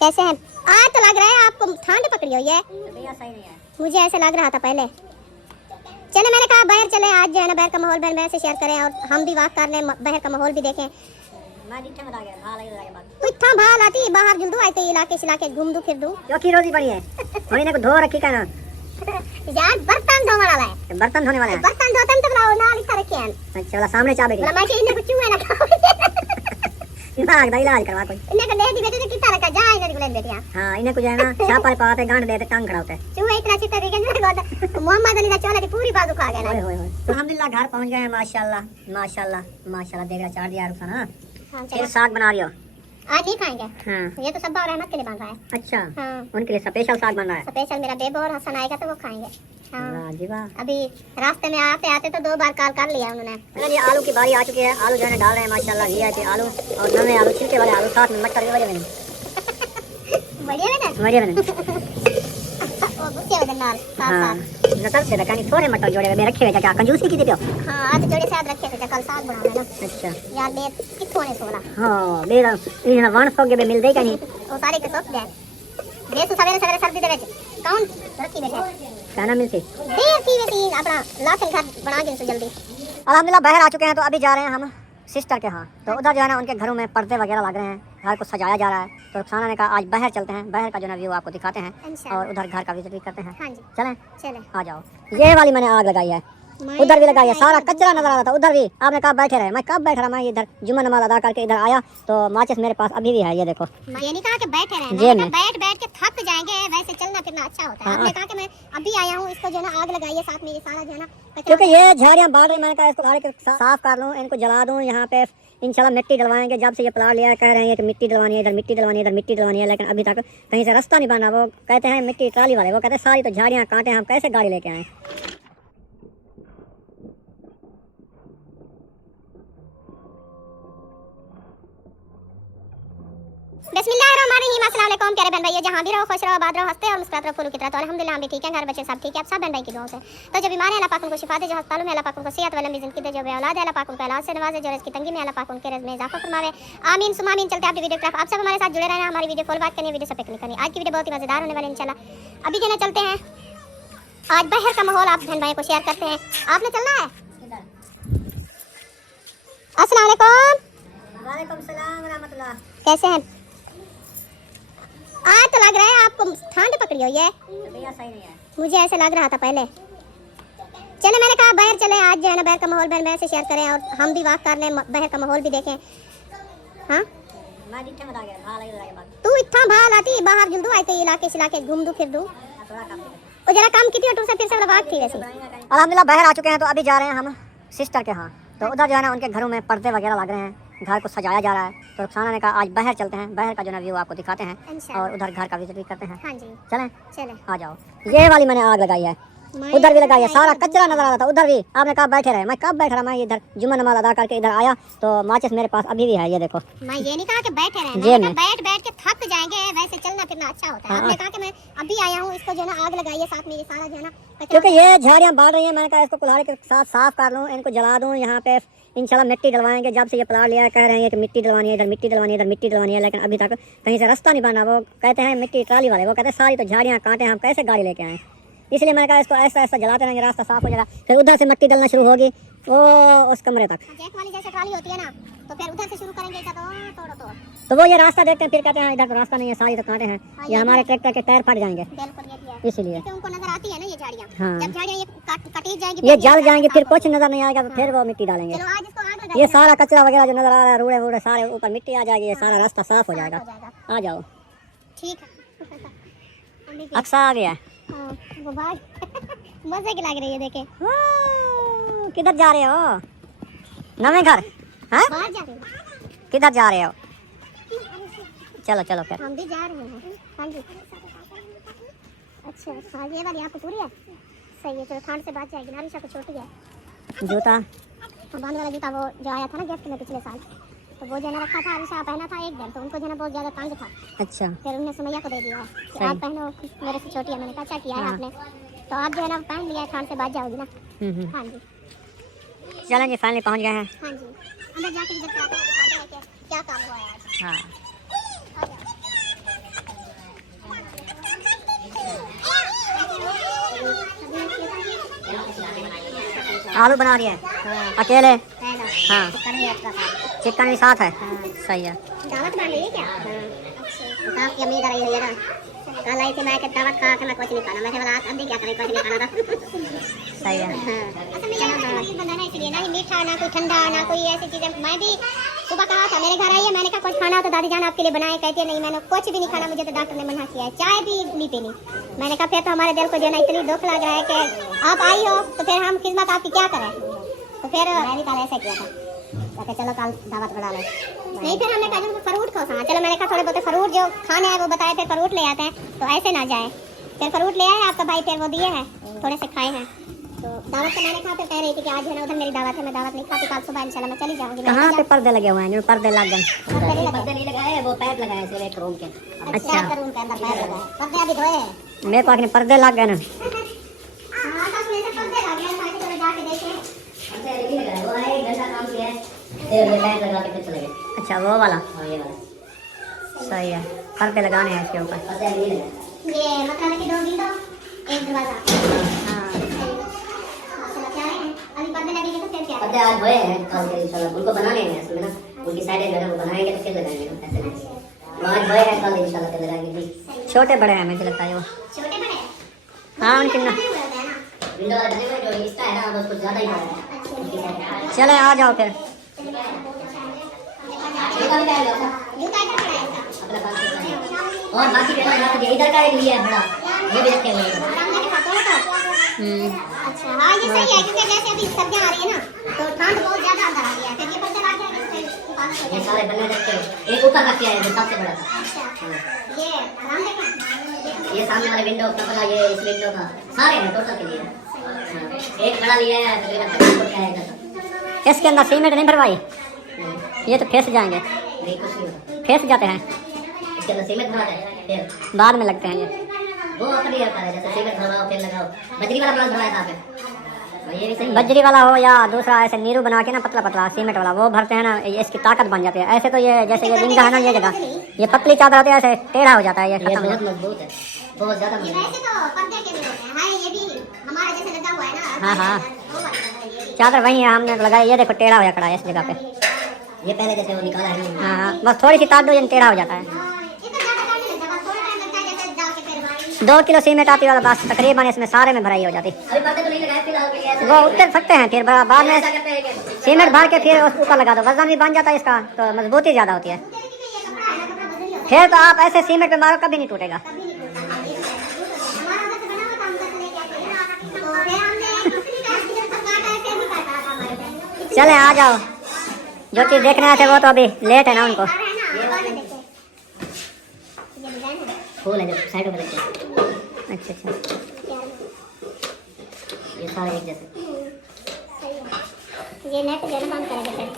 कैसे हैं? आज तो लग रहा है आपको ठंड पकड़ी हुई है। सही नहीं है। मुझे ऐसे लग रहा था पहले। चले मैंने कहा बाहर चले, आज जो है ना बाहर का माहौल बहन से शेयर करें और हम भी वॉक कर लें, बाहर का माहौल भी देखें। तो इतना भाल आती बाहर जल्दू आए तो इलाके घूम दूं फिर दूं। क्योंकि रोजी बड़ी है वही को धो रखी का ना यार बर्तन धोने वाला है। बर्तन धोने वाला है। बर्तन धोते हैं तो बनाओ ना लिखा रखे हैं। अच्छा वाला सामने चाबी दी मैं इन्हें कुछ चूहे ना खाओ। दिमाग दा इलाज करवा कोई इन्हें को ले दी बेटे तो कितना रखा जा इन्हें को ले बेटियां। हां इन्हें कुछ है ना छापा पाते गांठ देते टांग खड़ा होता है। चूहे इतना चित्ता तरीके से मोहम्मद अली दा चोला की पूरी बाजू खा गया ना। ओए होए तो अल्हम्दुलिल्लाह घर पहुंच गए हैं। माशाल्लाह माशाल्लाह माशाल्लाह देख रहा चार दिया रुखसाना। हां फिर साग बना रही हो? आज नहीं खाएंगे। हाँ। ये तो सब रहमत के लिए बन रहा है। अच्छा हाँ। उनके लिए स्पेशल साग बन रहा है। स्पेशल मेरा बेबो और हसन आएगा तो वो खाएंगे। हाँ। वाह जी वाह। अभी रास्ते में आते आते तो 2 बार कॉल कर लिया उन्होंने। चलिए आलू की बारी आ चुकी है। आलू जो है डाल रहे हैं माशाल्लाह वीआईपी आलू और नवे आलू छिलके वाले आलू साथ में मटर के वजह में बढ़िया वो गुस्से हो नाल साथ नसल से रखा नहीं थोड़े मटर जोड़े में रखे हुए क्या कंजूसी की देते हो? हाँ आज जोड़े साथ रखे थे कल साग बनाना ना। अच्छा यार बे कितने ने सोला। हां मेरा इन वन फोगे में मिल देगा नहीं वो सारे के सोच दे दे तू सवेरे सवेरे सर्दी दे ਵਿੱਚ कौन रखी बैठे खाना मिलती देर की वेती अपना लाशन घर बना के जल्दी। अल्हम्दुलिल्लाह बाहर आ चुके हैं तो अभी जा रहे हैं हम सिस्टर के यहाँ। तो उधर जो है ना उनके घरों में पर्दे वगैरह लग रहे हैं, घर को सजाया जा रहा है। तो रुखसाना ने कहा आज बाहर चलते हैं, बाहर का जो ना व्यू आपको दिखाते हैं और उधर घर का विजिट भी करते हैं। हाँ जी चलें चले आ जाओ। ये वाली मैंने आग लगाई है, उधर भी लगाई है, सारा कचरा नजर आ रहा था उधर भी। आपने कहा बैठे रहे, मैं कब बैठ रहा, मैं इधर जुम्मा नमाज अदा करके इधर आया तो माचिस मेरे पास अभी भी है। ये देखो ये नहीं कहा कि बैठे रहे, मैं बैठ बैठ के थक जाएंगे, वैसे चलना फिरना अच्छा होता है। आपने कहा कि मैं अभी आया हूँ, इसको जो ना आग लगाई है साथ में ये सारा जो है ना क्योंकि ये झाड़ियाँ बाढ़ रही। मैंने कहा इसको गाड़ी के साफ कर लूँ, इनको जला दूँ। यहाँ पे इंशाल्लाह मिट्टी डलवाएंगे। जब से ये प्लाट लिया कह रहे हैं कि मिट्टी डलवानी है, इधर मिट्टी डलवानी है, इधर मिट्टी डलवानी है, लेकिन अभी तक कहीं से रास्ता नहीं बना। वो कहते हैं मिट्टी ट्राली वाले, वो कहते हैं सारी तो झाड़ियाँ काटे, हम कैसे गाड़ी लेके आए। बिस्मिल्लाहिर्रहमानिर्रहीम। अस्सलाम वालेकुम प्यारे बहन भाई, जहाँ भी रहो खुश रहो, आबाद रहो, हंसते और मुस्कुराते रहो फूलों की तरह। तो अल्हम्दुलिल्लाह हम भी ठीक है, घर बच्चे सब ठीक है, आप सब बहन भाई की दुआओं से। तो जो बीमार है अल्लाह पाक उनको शिफा दे, जो अस्पतालों में अल्लाह पाक उनको सेहत वाली लंबी जिंदगी दे, जो बेऔलाद है अल्लाह पाक उनको औलाद से नवाजे, जो रिज़्क़ की तंगी में अल्लाह पाक उनके रिज़्क़ में इजाफा फरमावे। आमीन सुमा आमीन। चलते हैं अपनी वीडियो की तरफ। आप सब हमारे साथ जुड़े रहना, हमारी वीडियो फॉलो करनी, वीडियो से पे क्लिक करनी। आज की वीडियो बहुत ही मजेदार होने वाली है इंशाल्लाह। अभी जो चलते हैं आज बाहर का माहौल आप बहन भाई को शेयर करते हैं। आपने चलना है। अस्सलाम वालेकुम। वालेकुम सलाम व रहमतुल्लाह। कैसे हैं? आज तो लग रहा है आपको ठंड पकड़ी हुई है। सही नहीं है। मुझे ऐसे लग रहा था पहले। चले मैंने कहा बाहर चले, आज जो है ना बाहर का माहौल बहन से शेयर करें और हम भी वॉक कर लें, बाहर का माहौल भी देखें। हाँ तू इतना भाल आती बाहर जल्दू आए तो इलाके घूम दूं फिर दूं। और जरा काम की थी और फिर से वॉक थी वैसे। अल्हम्दुलिल्लाह बाहर आ चुके हैं तो अभी जा रहे हैं हम सिस्टर के यहाँ। तो उधर जो है ना उनके घरों में पर्दे वगैरह लग रहे हैं, घर को सजाया जा रहा है। तो रुखसाना ने कहा आज बाहर चलते हैं, बाहर का जो ना व्यू आपको दिखाते हैं और उधर घर का विजिट भी करते हैं। हाँ जी चलें चले आ जाओ। ये वाली मैंने आग लगाई है, उधर भी लगाई है, सारा कचरा नजर आ रहा था उधर भी। आपने कहा बैठे रहे, मैं कब बैठ रहा, मैं इधर जुम्मा नमाज अदा करके इधर आया तो माचिस मेरे पास अभी भी है। ये देखो मैं ये नहीं कहा कि बैठे रहे, मैं बैठ बैठ के थक जाएंगे, वैसे चलना फिरना अच्छा होता है। आपने कहा कि मैं अभी आया हूँ, इसको जो ना आग लगाई है साथ में ये सारा जो है ना क्योंकि ये झाड़ियाँ बाढ़ रही हैं। मैंने कहा इसको कुल्हाड़ी के साथ साफ कर लूँ, इनको जला दूँ। यहाँ पे इंशाल्लाह मिट्टी डलवाएंगे। जब से ये प्लाट लिया कह रहे हैं कि मिट्टी डलवानी है, इधर मिट्टी डलवानी है, इधर मिट्टी डलवानी है, लेकिन अभी तक कहीं से रास्ता नहीं बना। वो कहते हैं मिट्टी ट्राली वाले, वो कहते हैं सारी तो झाड़ियाँ काटे, हम कैसे गाड़ी लेके आए। इसलिए मैंने कहा इसको ऐसा ऐसा जलाते रहेंगे, रास्ता साफ हो जाएगा। फिर उधर से मिट्टी डलना शुरू होगी वो उस कमरे तक। जैक वाली जैसे ट्राली होती है ना, तो फिर उधर से शुरू करेंगे तो वो ये रास्ता देखते हैं, फिर कहते हैं इधर तो रास्ता नहीं है, सारी तो कांटे हैं, ये हमारे ट्रैक्टर के टायर फट जाएंगे। इसलिए उनको नजर आती है ना ये झाड़ियाँ। हाँ। जब झाड़ियाँ ये कटी जाएंगी, ये जल जाएंगी, फिर कुछ नजर नहीं आएगा, फिर वो मिट्टी डालेंगे। चलो आज इसको आग लगाएंगे। ये सारा कचरा वगैरह जो नजर आ रहा है, रूड़े वूड़े सारे ऊपर मिट्टी आ जाएगी, ये सारा रास्ता साफ हो जाएगा। आ जाओ। ठीक है। अक्सा आ गया। हाँ, वो बाग मजे की लग रही है देखे। किधर जा रहे हो? नवे घर? हाँ? बाहर जा रहे हैं। किधर जा रहे हो? चलो चलो फिर हम भी जा रहे हैं। हाँ जी। अच्छा हाँ ये वाली आपको पूरी है, सही है। चलो ठंड से बच जाएगी ना, रिशा को छोटी है। जूता बांध वाला जूता वो जो आया था ना गिफ्ट में पिछले साल, तो वो जो ना रखा था, रिशा पहना था एक दिन, तो उनको जो ना बहुत ज़्यादा तंग था। अच्छा फिर उन्होंने सुमैया को दे दिया कि आप पहनो, मेरे से छोटी है। मैंने कहा अच्छा किया है आपने, तो आप जो है ना पहन लिया, ठंड से बच जाओगी ना। हाँ जी चलें जी फाइनली पहुंच गए हैं। हाँ जी अंदर जाके विजिट कराते हैं कि क्या काम हुआ है आज। हाँ आलू बना रही है अकेले? हाँ। चिकन भी साथ है? सही है। दावत मान ली क्या? हाँ की अम्मी इधर आई है ना, कल आई थी मैं कि दावत खा के मैं कुछ नहीं खाना, मैं बोला अभी क्या करें, कुछ नहीं खाना था। सही है। अच्छा मैं यहाँ बनाना इसलिए ना, मीठा ना कोई ठंडा ना कोई ऐसी चीज़ें। मैं भी सुबह कहा था मेरे घर आई है, मैंने कहा कुछ खाना हो तो दादी जान आपके लिए बनाए, कहती है नहीं मैंने कुछ भी नहीं खाना, मुझे तो डॉक्टर ने मना किया है, चाय भी नहीं पीनी। मैंने कहा फिर तो हमारे दिल को जो है ना इतनी दुख लग रहा है कि आप आई हो तो फिर हम खिदमत आपकी क्या करें। तो फिर मैंने कल ऐसा किया था, कहते चलो कल दावत बढ़ा लो। नहीं फिर हमने कहा फ्रूट खाओ। हाँ चलो मैंने कहा थोड़े बहुत फ्रूट जो खाने हैं वो बताए, फिर फ्रूट ले आते हैं तो ऐसे ना जाए। फिर फ्रूट ले आए आपका भाई, फिर वो दिए हैं थोड़े से खाए हैं। तो दावत तो मैंने कहा, फिर कह रही थी कि आज है ना उधर मेरी दावत है, मैं दावत नहीं खाती, कल सुबह इंशाल्लाह मैं चली जाऊंगी। कहाँ पे पर्दे लगे हुए हैं? जो पर्दे लग गए। पर्दे नहीं लगाए, वो पाइप लगाए सिर्फ एक रूम के। अच्छा रूम के अंदर पाइप लगाए, पर्दे अभी धोए। मेरे को आखिर पर्दे लग गए ना। हां तो उसमें से पर्दे लग गए, मैं चलो जाके देखें। पर्दे अभी नहीं लगाए, वो है एक घंटा काम किया है, फिर ये पाइप लगा के फिर चले गए। अच्छा वो वाला? हां ये वाला सही है। पर्दे लगाने हैं इसके ऊपर। पर्दे अभी नहीं लगाए, ये मतलब कि 2 विंडो एक दरवाजा। हां अभी पर्दे लगेंगे तो फिर क्या? पर्दे आज हुए हैं, कल के इंशाल्लाह उनको बनाने हैं इसमें ना, उनकी साइडें जो है वो बनाएंगे तो फिर लगाएंगे ना, ऐसे नहीं। आज हुए हैं, कल इंशाल्लाह फिर लगाएंगे जी। छोटे बड़े हैं मुझे लगता है वो। छोटे बड़े? हाँ उनके ना विंडो वाला बने हुए जो इसका है ना वो कुछ ज्यादा ही बड़ा है उनकी साइड। चले आ जाओ फिर। और बाकी इधर का एक लिया है बड़ा, ये भी रखे हुए हैं। अच्छा हाँ ये सही है, क्योंकि जैसे अभी सर्दियाँ आ रही है ना तो ठंड बहुत ज्यादा अंदर आ रही है, फिर ये पर्दे लग जाएंगे। ये सारे बने रखे हैं, एक ऊपर का किया है जो सबसे बड़ा था। अच्छा ये बरामदे का, ये सामने वाले विंडो का पता, ये इस विंडो का सारे हैं टोटल के लिए। एक बड़ा लिया है तकरीबन। इसके अंदर सीमेंट नहीं भरवाई? ये तो फंस जाएंगे। नहीं कुछ नहीं होता, फंस जाते हैं, इसके अंदर सीमेंट भरा है फिर बाद में लगते हैं ये। वो अपनी रहता है, जैसे सीमेंट भरवाओ फिर लगाओ। बजरी वाला ब्लॉक भराया था आपने, ये भी सही है। बजरी वाला हो या दूसरा ऐसे नीरू बना के ना पतला पतला सीमेंट वाला, वो भरते हैं ना, ये इसकी ताकत बन जाती है। ऐसे तो ये जैसे ये रिंग है ना, ये जगह ये पतली चादर होती है, ऐसे टेढ़ा हो जाता है, ये खत्म। बहुत मजबूत है, बहुत ज्यादा मजबूत है। वैसे तो पर्दे के भी होते हैं, हां ये भी हमारा जैसे लगा हुआ है ना। हाँ हाँ चादर वही है, हमने लगाई, ये देखो टेढ़ा हो खड़ा है इस जगह पे। ये पहले जैसे वो निकाला है ना। हाँ बस थोड़ी सी तार दो, ये टेढ़ा हो जाता है। 2 किलो सीमेंट आती है, बस तकरीबन इसमें सारे में भराई हो जाती। अभी पर्दे तो नहीं लगाए फिलहाल के लिए, वो उतर सकते हैं, फिर बाद में ऐसा करते हैं कि सीमेंट भर के फिर उस ऊपर लगा दो, वजन भी बन जाता है इसका, तो मजबूती ज़्यादा होती है। फिर तो आप ऐसे सीमेंट पे मारो कभी नहीं टूटेगा। चले आ जाओ, जो चीज़ देखने आए थे वो तो अभी लेट है ना उनको। फूल है जो साइडों पे लगते हैं। अच्छा अच्छा ये सारे एक जैसे। ये नेट जो है ना बंद करेंगे फिर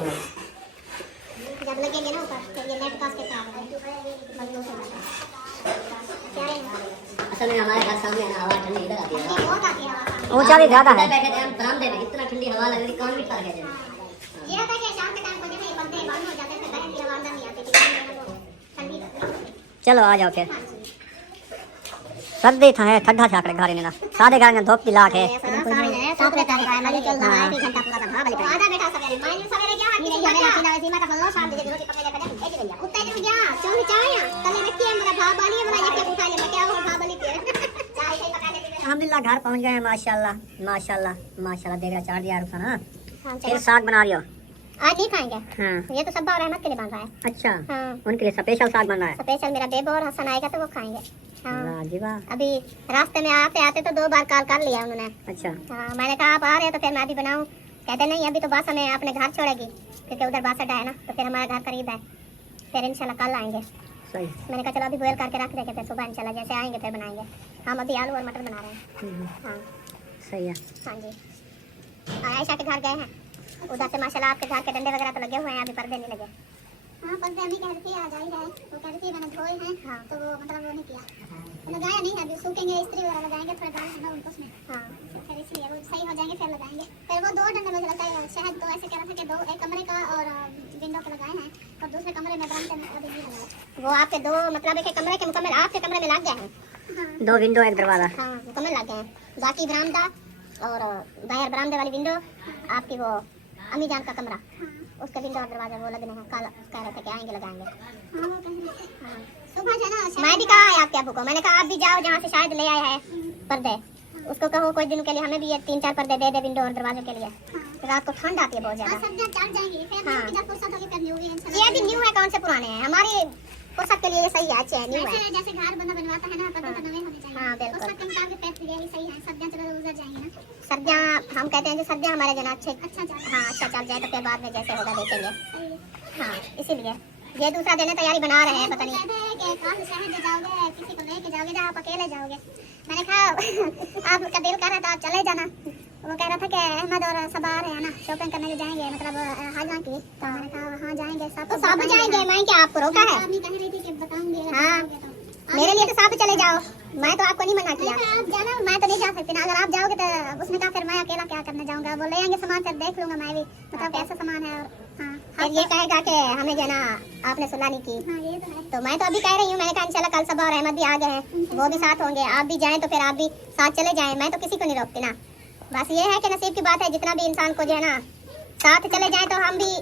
जब लगेंगे ना ऊपर तो ये नेट काट के खराब हो जाएगा, मजबूत हो जाएगा। क्या है असल में हमारे घर सामने है ना, हवा ठंडी इधर आती है, बहुत आती है हवा। ऊंचा भी ज़्यादा है। बैठे थे हम बरामदे में, इतना ठंडी हवा लग रही, कान भी फट गए थे। ये रहता है कि शाम के टाइम को जब ये बंदे बंद हो जाते हैं तो बाहर की हवा अंदर नहीं आती थी, ठंडी लगती है। चलो आ जाओ फिर। सर्दी था है, ठंडा था घर में ना, सारे घर में धूप की लाट है। साथ में टाइम है, चल रहा है 1 घंटा पूरा था भाई आधा बैठा सवेरे मैंने सवेरे क्या हाथ नहीं हमें पीना वैसी मत बोलो शाम दे रोटी पकने लगा भेज दिया उतना दिन गया चौनी चाय कल रखी है मेरा भाव वाली है मेरा एक उठा ले मैं क्या हो भाव वाली चाय सही पका ले। अल्हम्दुलिल्लाह घर पहुंच गए हैं, माशाल्लाह माशाल्लाह माशाल्लाह। देख रहा चाट दिया रुखा ना। हां फिर साग बना रही हो? आज नहीं खाएंगे। हाँ ये तो सब और रहमत के लिए बन रहा है। अच्छा हाँ उनके लिए स्पेशल साग बन रहा है। स्पेशल मेरा बेबो और हसन आएगा तो वो खाएंगे। हाँ वाह जी वाह। अभी रास्ते में आते आते तो 2 बार कॉल कर लिया उन्होंने। अच्छा हाँ मैंने कहा आप आ रहे हैं तो फिर मैं भी बनाऊं, कहते नहीं अभी तो बस हमें अपने घर छोड़ेगी क्योंकि उधर बस अड्डा है ना, तो फिर हमारा घर करीब है, फिर इंशाल्लाह कल आएंगे। सही। मैंने कहा चलो अभी बॉयल करके रख देंगे फिर सुबह इंशाल्लाह जैसे आएंगे फिर बनाएंगे। हम अभी आलू और मटर बना रहे हैं। हाँ सही है। हाँ जी आयशा के घर गए हैं, उधर से माशाल्लाह आपके घर के डंडे वगैरह तो लगे हुए हैं, अभी पर्दे नहीं लगे। हाँ पर्दे अभी कह रही थी आ जाएगा, वो कह रही थी मैंने धोए हैं। हाँ तो वो मतलब वो नहीं किया, लगाया नहीं है, अभी सूखेंगे इस्त्री वगैरह लगाएंगे, थोड़ा गाढ़ा है ना उनको उसमें। हाँ फिर इसलिए वो सही हो जाएंगे फिर लगाएंगे। फिर वो 2 डंडे मुझे लगता है शहद तो ऐसे कह रहा था कि 2 एक कमरे का और विंडो का लगाए हैं और दूसरे कमरे में बरामदे में अभी नहीं लगाया। वो आपके 2 मतलब एक कमरे के मुकम्मल आपके कमरे में लग गए हैं। हाँ 2 विंडो 1 दरवाजा। हाँ मुकम्मल लग गए हैं, बाकी बरामदा और बाहर बरामदे वाली विंडो आपकी वो अम्मी जान का कमरा, उसका विंडो और दरवाजा वो लगने हैं, कल कह रहे थे कि आएंगे लगाएंगे। हाँ सुबह जाना मैं भी कहा है आपके अबू को, मैंने कहा आप भी जाओ जहाँ से शायद ले आए हैं पर्दे, उसको कहो कुछ दिनों के लिए हमें भी ये 3-4 पर्दे दे दे विंडो और दरवाजे के लिए। रात को ठंड आती है बहुत ज्यादा। सब चढ़ जाएंगे फिर हाँ। जब फुर्सत होगी फिर न्यू है। ये भी न्यू है, कौन से पुराने हैं, हमारी फुर्सत के लिए ये सही है, अच्छे हैं, न्यू है। जैसे घर बंदा बनवाता है ना पर्दे तो नए होने चाहिए। हाँ, बिल्कुल। फुर्सत के मुताबिक पैसे ये सही है, सर्दियां चलो गुजर जाएंगी ना। सर्दियाँ हम कहते हैं कि सर्दियाँ हमारे जना अच्छे अच्छा चल हाँ अच्छा चल जाए तो फिर बाद में जैसे होगा देखेंगे। सही है। हाँ इसीलिए ये दूसरा देने तैयारी बना रहे हैं, पता नहीं। कहते हैं कि कल शहर में जाओगे किसी को लेके जाओगे या आप अकेले जाओगे। मैंने कहा आपका दिल कर रहा था आप चले जाना। वो कह रहा था कि अहमद और सब आ रहे हैं ना शॉपिंग करने जाएंगे, मतलब हाजा की। तो मैंने कहा हाँ जाएंगे सब। तो सब जाएंगे, मैं क्या आपको रोका है? अम्मी कह रही थी कि बताऊंगी। हाँ मेरे लिए तो सब चले जाओ, मैं तो आपको नहीं मना किया। आप जाना, मैं तो नहीं जा सकती ना। अगर आप जाओगे तो उसने कहा फिर मैं अकेला क्या करने जाऊंगा। वो ले आएंगे सामान फिर देख लूंगा मैं भी, मतलब कैसा सामान है। और हाँ फिर ये कहेगा कि हमें जना आपने सुना नहीं की। हाँ ये तो है। तो मैं तो अभी कह रही हूँ, मैंने कहा इंशाल्लाह कल सबा और अहमद भी आ गए हैं, वो भी साथ होंगे, आप भी जाएं तो फिर आप भी साथ चले जाएं। मैं तो किसी को नहीं रोकती ना, बस ये है कि नसीब की बात है, जितना भी इंसान को जो है ना साथ चले जाए तो हम भी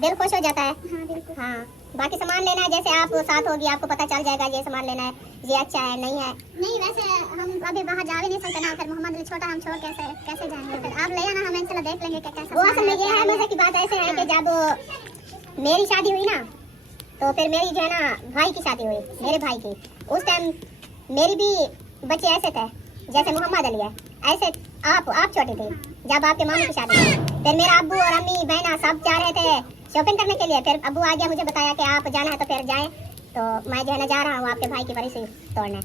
दिल खुश हो जाता है। हाँ बिल्कुल। हाँ बाकी सामान लेना है, जैसे आप साथ होगी आपको पता चल जाएगा ये सामान लेना है, ये अच्छा है नहीं है। नहीं वैसे हम अभी बाहर जा भी नहीं सकते ना, फिर मोहम्मद अली छोटा हम छोड़ कैसे जाएंगे। फिर आप ले आना, हम इंशाल्लाह देख लेंगे क्या कैसा। वो असल में ये है, मजे की बात ऐसे है कि जब मेरी शादी हुई ना तो फिर मेरी जो है ना भाई की शादी हुई, मेरे भाई की, उस टाइम मेरी भी बच्चे ऐसे थे जैसे मोहम्मद अली है, ऐसे आप छोटी थी जब आपके मामू की शादी हुई। फिर मेरा अब्बू और अम्मी बहना सब जा रहे थे शॉपिंग करने के लिए। फिर अब्बू आ गया, मुझे बताया कि आप जाना है तो फिर जाएं। तो मैं जो है ना जा रहा हूँ आपके भाई की बड़ी सी तोड़ने।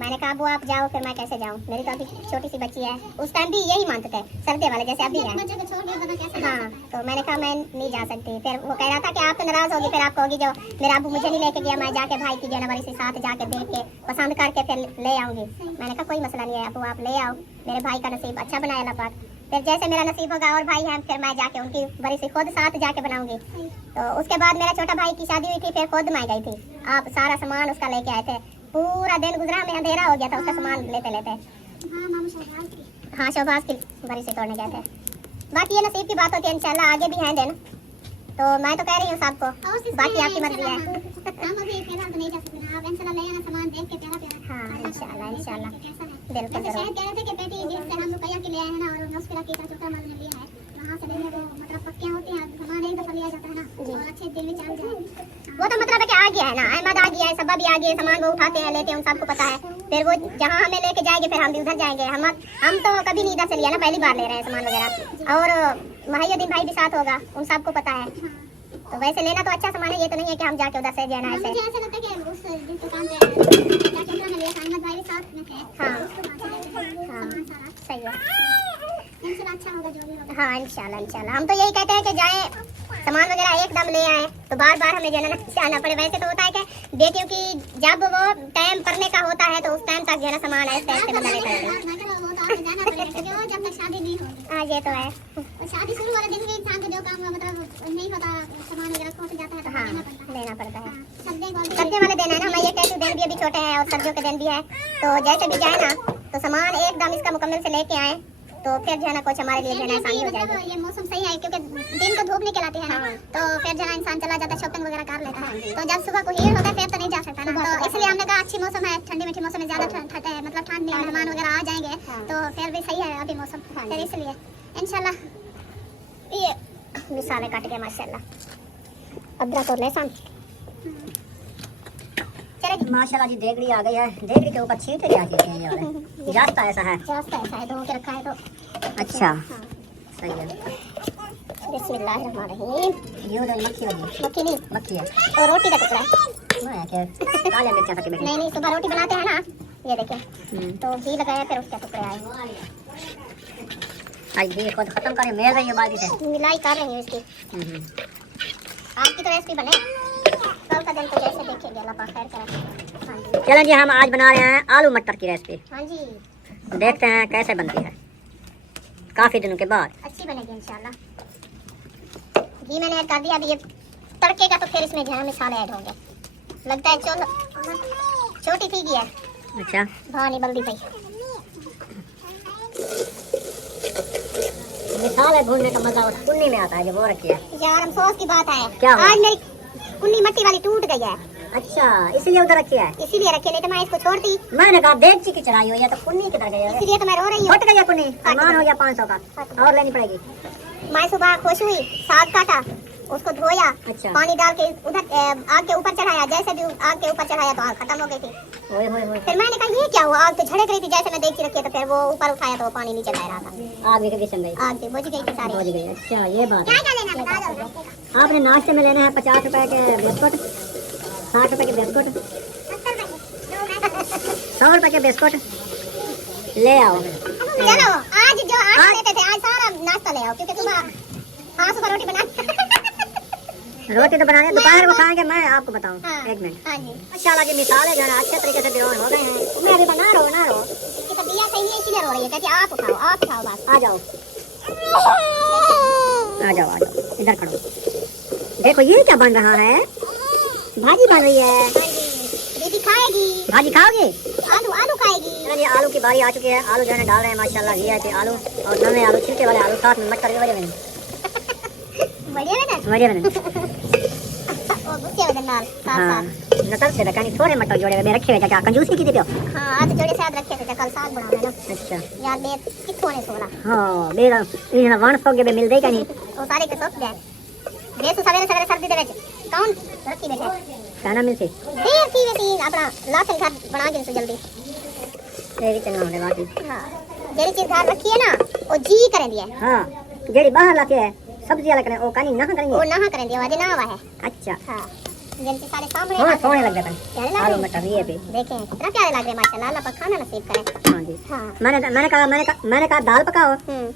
मैंने कहा अब्बू आप जाओ, फिर मैं कैसे जाऊँ, मेरी तो अभी छोटी सी बच्ची है। उस टाइम भी यही मानते थे सर्दी वाले जैसे अभी है। बच्चे को छोड़ के बता कैसे। हाँ तो मैंने कहा मैं नहीं जा सकती। फिर वो कह रहा था कि आप तो नाराज होगी, फिर आप कहोगी जो मेरा अब्बू मुझे नहीं लेके गया, मैं जाके भाई की जनवरी से साथ जाके देख के पसंद करके फिर ले आऊंगी। मैंने कहा कोई मसला नहीं है अब्बू, आप ले आओ, मेरे भाई का नसीब अच्छा बनाया अल्लाह पाक। फिर जैसे मेरा नसीब होगा और भाई है फिर मैं जाके उनकी बड़ी से खुद साथ जाके बनाऊंगी। तो उसके बाद मेरा छोटा भाई की शादी हुई थी, फिर खुद मैं गई थी। आप सारा सामान उसका लेके आए थे, पूरा दिन गुजरा में अंधेरा हो गया था उसका सामान लेते लेते। हाँ मामू शहबाज की। हाँ शोभाज की बड़ी से तोड़ने गए थे। बाकी ये नसीब की बात होती है, इंशाल्लाह आगे भी हैं दिन। तो मैं तो कह रही हूँ सबको, बाकी आपकी मर्जी है। हम अभी फिलहाल तो नहीं जा सकते, आप इंशाल्लाह ले आना सामान देख के प्यारा प्यारा। हाँ इंशाल्लाह इंशाल्लाह कैसा है। बिल्कुल ऐसे जरूर। शायद कह रहे थे कि बेटी जिससे हम रुपया के ले आए हैं ना, और उसके की छोटा मर्द ने लिया है, वहाँ से लेने वो मतलब पक्कियाँ होती हैं, सामान एक दफा लिया जाता है ना और अच्छे दिन में चल जाए। वो तो मतलब है कि आ गया है ना, अहमद आ गया है, सबा भी आ गया है, सामान वो उठाते हैं लेते हैं, उन सबको पता है। फिर वो जहाँ हमें लेके जाएंगे फिर हम भी उधर जाएंगे। हम तो कभी नहीं इधर से लिया ना, पहली बार ले रहे हैं सामान वगैरह। और महायुद्दीन भाई भी साथ होगा, उन सबको पता है। तो वैसे लेना तो अच्छा सामान है, ये तो नहीं है कि हम जाके उधर से जाना ऐसे। मुझे ऐसा लगता है कि उस जिस दुकान पे कैमरा में लिया था अहमद भाई भी साथ में थे। हाँ। उसको वहाँ से लेके गए, हाँ। सामान सारा। सही है। इंशाल्लाह अच्छा होगा जो भी होगा। हाँ इंशाल्लाह इंशाल्लाह हम तो यही कहते हैं कि जाएं सामान वगैरह एकदम ले आए, तो बार बार हमें जाना जाना पड़े। वैसे तो होता है कि बेटियों की जब वो टाइम पढ़ने का होता है तो उस टाइम तक जो है ना सामान ऐसे ऐसे बंदा लेता है। मैं कह रहा हूँ वो तो आपको जाना पड़ेगा क्योंकि वो जब तक शादी नहीं होगी। हाँ ये तो है। और शादी शुरू वाले दिन भी इंसान का जो काम मतलब नहीं होता, सामान वगैरह खो जाता है तो हाँ लेना पड़ता है। लेना पड़ता है। सर्दी वाले दिन है ना, मैं ये कहती हूँ दिन भी अभी छोटे हैं और सर्दियों के दिन भी है, तो जैसे भी जाए ना तो सामान एकदम इसका मुकम्मल से लेके आए तो फिर जो है ना कुछ हमारे लिए जो है ना आसानी हो जाएगी। ये मौसम सही है क्योंकि दिन को धूप निकल आती है ना, तो फिर जो है इंसान चला जाता है शॉपिंग वगैरह कर लेता है। तो जब सुबह को हीट होता है फिर तो नहीं जा सकता ना, तो इसलिए हमने कहा अच्छी मौसम है, ठंडी मीठी मौसम में ज्यादा ठंड है, मतलब ठंड नहीं, मेहमान वगैरह आ जाएंगे तो फिर भी सही है अभी मौसम। फिर इसलिए इंशाल्लाह ये मिसालें काट के माशाल्लाह अदरक और लहसुन। चले माशाल्लाह जी देगड़ी आ गई है, देगड़ी के ऊपर छींटे क्या चीज़ हैं ये वाले, रास्ता ऐसा है। रास्ता ऐसा है, धो के रखा है तो अच्छा हाँ। सही है। बिस्मिल्लाहिर्रहमानिर्रहीम। ये उधर मक्खी लगी, मक्खी नहीं मक्खी है। और रोटी का टुकड़ा है। मैं क्या काले मिर्चा तक बैठे। नहीं सुबह रोटी बनाते हैं ना, ये देखें तो घी लगाया फिर उसके टुकड़े आए। आज घी खुद खत्म करें, मेज है ये बाल्टी से मिलाई कर रही हूँ इसकी। आपकी तो रेसिपी बने कल का दिन तो जैसे देखेंगे, अल्लाह पाक खैर करे। हाँ जी चलें जी, हम आज बना रहे हैं आलू मटर की रेसिपी। हाँ जी देखते हैं कैसे बनती है काफ़ी दिनों के बाद। अच्छी बनेगी इंशाल्लाह। घी मैंने ऐड कर दिया, अभी ये तड़के का तो फिर इसमें जो है मिसाले ऐड होंगे। लगता है छोटी थी है। अच्छा भानी बल्दी पई मिसाल है भूनने का मजा उस कुन्नी में आता है जो वो रखी है। यार हम सोच की बात है, क्या हुआ? आज मेरी कुन्नी मट्टी वाली टूट गई है, अच्छा इसलिए उधर रखी है। इसीलिए रखी, नहीं तो मैं इसको छोड़ती। मैंने कहा देगची की चढ़ाई हुई है तो कुन्नी किधर गई है? इसीलिए तो मैं रो रही हूँ। फट गई है कुन्नी, सामान हो गया 500 का और लेनी पड़ेगी। मैं सुबह खुश हुई, साग काटा, उसको धोया, अच्छा। पानी डाल के उधर आग के ऊपर चढ़ाया, जैसे भी आग के ऊपर चढ़ाया तो आग खत्म हो गई थी। ओए होए होए, फिर मैंने कहा ये क्या हुआ, आग तो झड़क रही थी, जैसे मैं देखती रखी तो फिर वो ऊपर उठाया तो वो पानी नीचे बह रहा था, आग भी कभी चल गई, आग से बुझ गई थी सारी। बुझ गई। अच्छा ये बात है। क्या क्या लेना बता दो। आपने नाश्ते में लेने हैं 50 रुपए के बिस्कुट, 60 रुपए के बिस्कुट, 100 रुपए के बिस्कुट ले आओ। चलो आज जो आज लेते थे आज सारा नाश्ता ले आओ, क्योंकि सुबह हाँ सुबह रोटी बना रोटी तो बनाने दोपहर को खाएंगे। मैं आपको बताऊं हाँ। 1 मिनट, हाँ जी, माशाल्लाह की मिसाल है जो है ना, अच्छे तरीके से बिलोन हो गए हैं। मैं अभी बना रो इसकी तबीयत सही है इसलिए रो रही है, कहती आप उठाओ बस। आ जाओ आ जाओ आ जाओ, इधर खड़ो। देखो ये क्या बन रहा है, भाजी बन रही है। हाँ जी, दीदी खाएगी, भाजी खाओगे? आलू खाएगी। चलिए आलू की बारी आ चुकी है, आलू जो है ना डाल रहे हैं माशाल्लाह VIP आलू, और नवे आलू, छिलके वाले आलू, साथ में मटर के वजह में बढ़िया और गुस्से वजन नाल साथ हाँ साथ। नसल से कहीं थोड़े मटर जोड़े हुए रखे हुए, क्या कंजूसी की थी प्यो? हाँ आज जोड़े साथ रखे थे कल साग बना लेना अच्छा यार, दे कितों ने सोला हाँ मेरा इन वन फोगे में मिल देगा नहीं वो सारे के सोच गए। देसु सवेरे सवेरे सर्दी दे विच कौन रखी बैठे खाना मिलती देर थी वेती अपना लासन घर बना के जल्दी। तेरी चलना होने बाकी। हाँ जेरी चीज घर रखी है ना वो जी करें दिए, हाँ जेड़ी बाहर लाके है सब्जी वाला करें, वो कानी ना करेंगे, वो ना करें दिए, वाजे ना हुआ है। अच्छा हाँ जेरी चीज सारे सामने थोड़ा है। सोने लग जाता प्यारे है लग आलू रहे मटर ये भी। देखें कितना प्यारे लग रहे हैं माशाल्लाह, अल्लाह पाक खाना नसीब करे। हाँ जी हाँ मैंने कहा दाल पकाओ,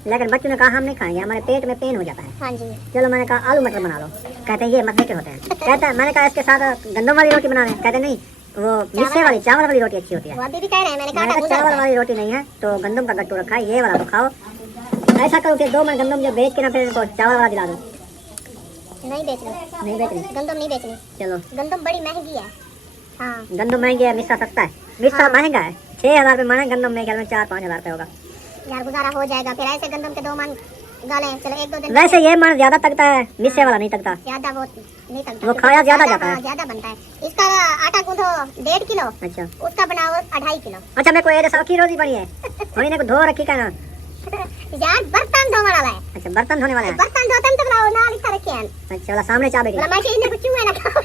लेकिन बच्चों ने कहा हम नहीं खाएंगे, हमारे पेट में पेन हो जाता है। हाँ जी चलो मैंने कहा आलू मटर बना लो, कहते हैं ये मसले के होते हैं। कहता है मैंने कहा इसके साथ गंदम वाली रोटी बना लें, कहते नहीं वो मिस्से वाली चावल वाली रोटी अच्छी होती है। वो अभी भी कह रहे हैं, मैंने कहा मैंने था कहा चावल वाली रोटी नहीं है तो गंदम का गट्टू रखा है, ये वाला तो खाओ। ऐसा करो कि 2 मन गंदम जो बेच के ना फिर इनको चावल वाला दिला दो। नहीं बेचनी, नहीं बेचनी, गंदम नहीं बेचनी, चलो गंदम बड़ी महंगी है। हाँ गंदम महंगी है, मिस्सा सस्ता है। मिस्सा महंगा है 6000 रुपये माने, गंदम में ख्याल में 4-5 हजार रुपये होगा। यार गुजारा हो जाएगा, फिर ऐसे गंदम के 2 मन गाले चलो 1-2 दिन वैसे ये मन ज्यादा तकता है, मिस्से वाला नहीं तकता, ज्यादा वो नहीं तकता, वो खाया ज्यादा जाता है। ज्यादा बनता है। इसका आटा गूंथो 1.5 किलो, अच्छा उसका बनाओ 2.5 किलो। अच्छा मेरे को ये सौखी रोटी बनी है और इन्हें को धो रखी का ना। यार बर्तन धोने वाला है, अच्छा बर्तन धोने वाला है। बर्तन धोते हम तो बनाओ ना लिखा रखे हैं। अच्छा वाला सामने चाबे बोला मैं इन्हें कुछ चूहे ना खाओ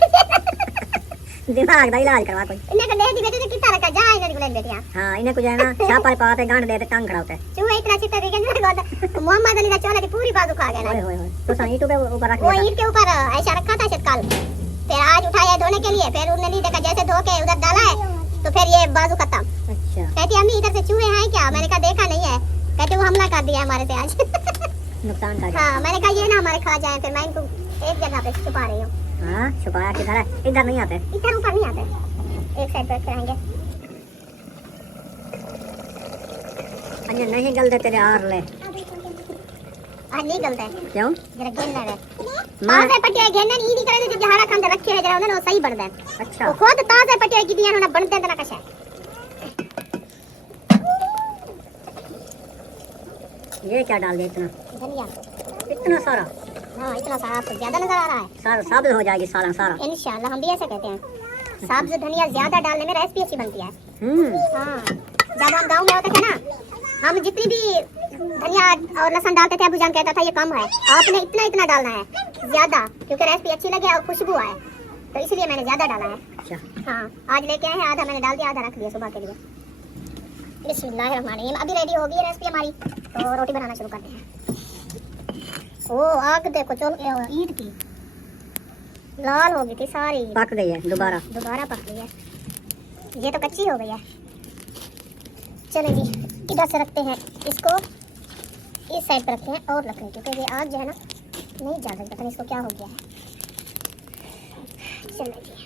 दिमाग का इलाज करवा कोई। इन्हें को दे दी बेटे कितना रखा जा इन्हें को ले बेटियां हाँ इन्हें कुछ है ना छापा पाते गांठ देते टांग खड़ा होता है। चूहे इतना चिट्टा दिखे ना मोहम्मद अली का चोला की पूरी बाजू खा गया ओए ना। होए होए तो ईंट पे ऊपर रख वो दिया ईंट के ऊपर ऐसा रखा था शायद कल, फिर आज उठाया धोने के लिए, फिर उन्होंने नहीं देखा, जैसे धो के उधर डाला है तो फिर ये बाजू खत्म। था। अच्छा कहती अम्मी इधर से चूहे हैं क्या, मैंने कहा देखा नहीं है, कहते वो हमला कर दिया हमारे पे आज नुकसान कर हाँ मैंने कहा ये ना हमारे खा जाए, फिर मैं इनको एक जगह पे छुपा रही हूँ। हाँ छुपाया किधर है, इधर नहीं आते। इधर ऊपर नहीं आते, एक साइड पे रखे रहेंगे। अन्य नहीं गलते तेरे आर ले आज नहीं गलता है, क्यों जरा घेरना है मैं ताजे पट्टे घेरना नहीं दी करे जब जहारा खंड रखे है जरा उन्हें वो सही बढ़दा है। अच्छा वो खुद ताजे पट्टे की दिया ना बनते तना कशा ये क्या डाल दिया इतना धनिया। इतना सारा? हाँ इतना सारा आपको ज्यादा नजर आ रहा है। सारा साबित हो जाएगी सारा सारा। इंशाल्लाह हम भी ऐसे कहते हैं, सब्ज धनिया ज्यादा डालने में रेसिपी अच्छी बनती है। हाँ जब हम गांव में होते थे ना, हम जितनी भी धनिया और लहसुन डालते थे, अबू जान कहता था ये कम है, आपने इतना इतना डालना है ज्यादा, क्योंकि रेसिपी अच्छी लगे और खुशबू आए, तो इसलिए मैंने ज्यादा डाला है। अच्छा हाँ आज लेके आए हैं, आधा मैंने डाल दिया, आधा रख दिया सुबह के लिए। बिस्मिल्लाहिर्रहमानिर्रहीम। अभी रेडी होगी रेसिपी हमारी, तो रोटी बनाना शुरू करते हैं। ओ आग देखो चल ईद की लाल हो गई थी सारी, पक गई है दोबारा पक गई है, ये तो कच्ची हो गई है। चलो जी इधर से रखते हैं इसको, इस साइड पे रखते हैं और लकड़ी, क्योंकि ये आग जो है ना नहीं ज़्यादा, पता नहीं इसको क्या हो गया है। चलो जी